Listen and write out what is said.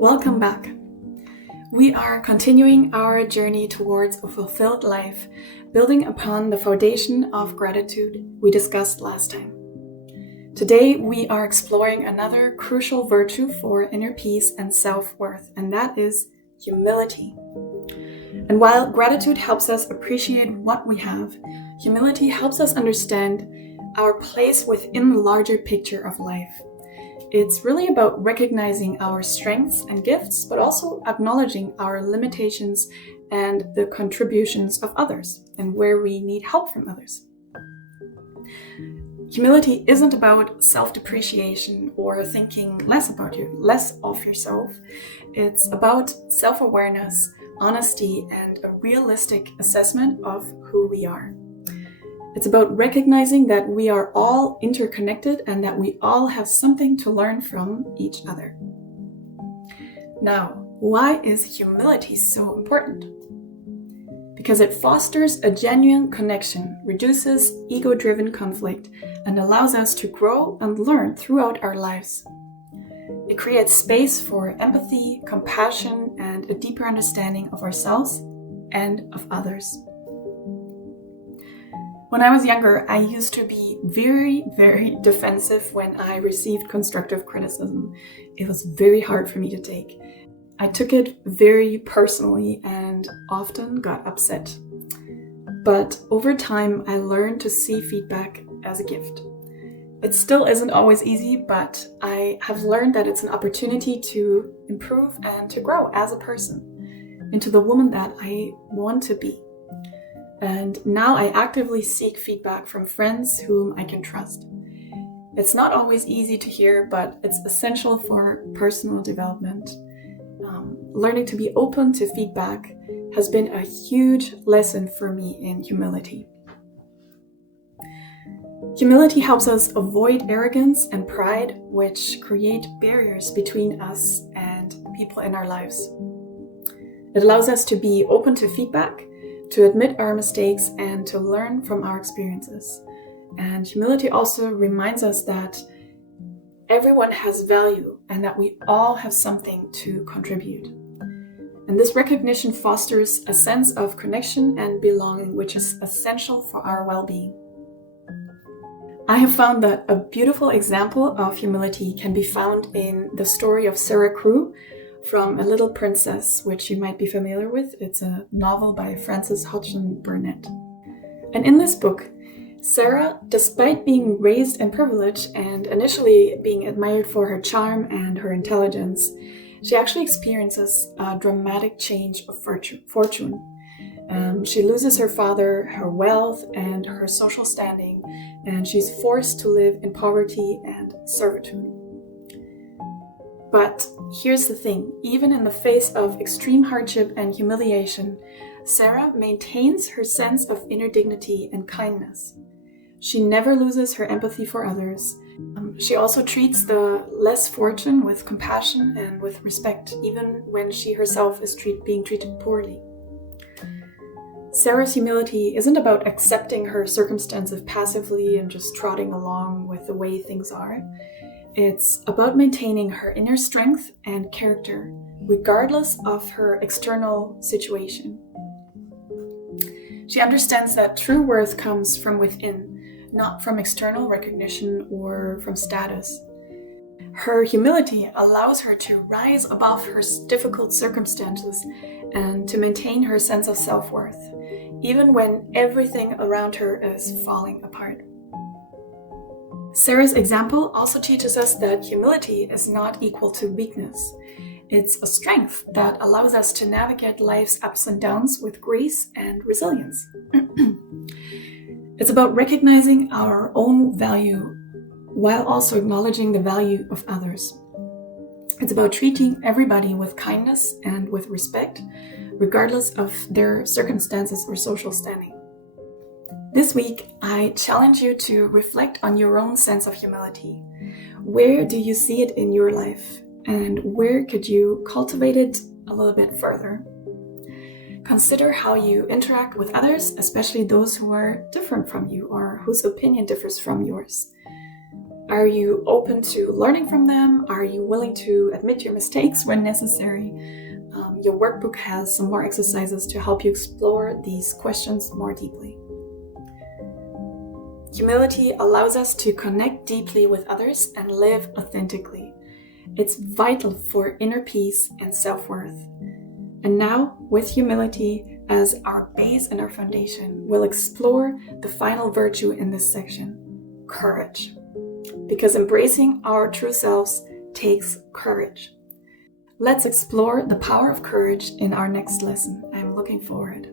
Welcome back. We are continuing our journey towards a fulfilled life, building upon the foundation of gratitude we discussed last time. Today, we are exploring another crucial virtue for inner peace and self-worth, and that is humility. And while gratitude helps us appreciate what we have, humility helps us understand our place within the larger picture of life. It's really about recognizing our strengths and gifts, but also acknowledging our limitations and the contributions of others and where we need help from others. Humility isn't about self-depreciation or thinking less of yourself. It's about self-awareness, honesty, and a realistic assessment of who we are. It's about recognizing that we are all interconnected and that we all have something to learn from each other. Now, why is humility so important? Because it fosters a genuine connection, reduces ego-driven conflict, and allows us to grow and learn throughout our lives. It creates space for empathy, compassion, and a deeper understanding of ourselves and of others. When I was younger, I used to be very, very defensive when I received constructive criticism. It was very hard for me to take. I took it very personally and often got upset. But over time, I learned to see feedback as a gift. It still isn't always easy, but I have learned that it's an opportunity to improve and to grow as a person into the woman that I want to be. And now I actively seek feedback from friends whom I can trust. It's not always easy to hear, but it's essential for personal development. Learning to be open to feedback has been a huge lesson for me in humility. Humility helps us avoid arrogance and pride, which create barriers between us and people in our lives. It allows us to be open to feedback, to admit our mistakes, and to learn from our experiences. And humility also reminds us that everyone has value and that we all have something to contribute. And this recognition fosters a sense of connection and belonging, which is essential for our well-being. I have found that a beautiful example of humility can be found in the story of Sarah Crewe, from A Little Princess, which you might be familiar with. It's a novel by Frances Hodgson Burnett. And in this book, Sarah, despite being raised in privilege and initially being admired for her charm and her intelligence, she actually experiences a dramatic change of fortune. She loses her father, her wealth, and her social standing, and she's forced to live in poverty and servitude. But here's the thing, even in the face of extreme hardship and humiliation, Sarah maintains her sense of inner dignity and kindness. She never loses her empathy for others. She also treats the less fortunate with compassion and with respect, even when she herself is being treated poorly. Sarah's humility isn't about accepting her circumstances passively and just trotting along with the way things are. It's about maintaining her inner strength and character, regardless of her external situation. She understands that true worth comes from within, not from external recognition or from status. Her humility allows her to rise above her difficult circumstances and to maintain her sense of self-worth, even when everything around her is falling apart. Sarah's example also teaches us that humility is not equal to weakness. It's a strength that allows us to navigate life's ups and downs with grace and resilience. It's about recognizing our own value while also acknowledging the value of others. It's about treating everybody with kindness and with respect, regardless of their circumstances or social standing. This week, I challenge you to reflect on your own sense of humility. Where do you see it in your life? And where could you cultivate it a little bit further? Consider how you interact with others, especially those who are different from you or whose opinion differs from yours. Are you open to learning from them? Are you willing to admit your mistakes when necessary? Your workbook has some more exercises to help you explore these questions more deeply. Humility allows us to connect deeply with others and live authentically. It's vital for inner peace and self-worth. And now, with humility as our base and our foundation, we'll explore the final virtue in this section, courage. Because embracing our true selves takes courage. Let's explore the power of courage in our next lesson. I'm looking forward.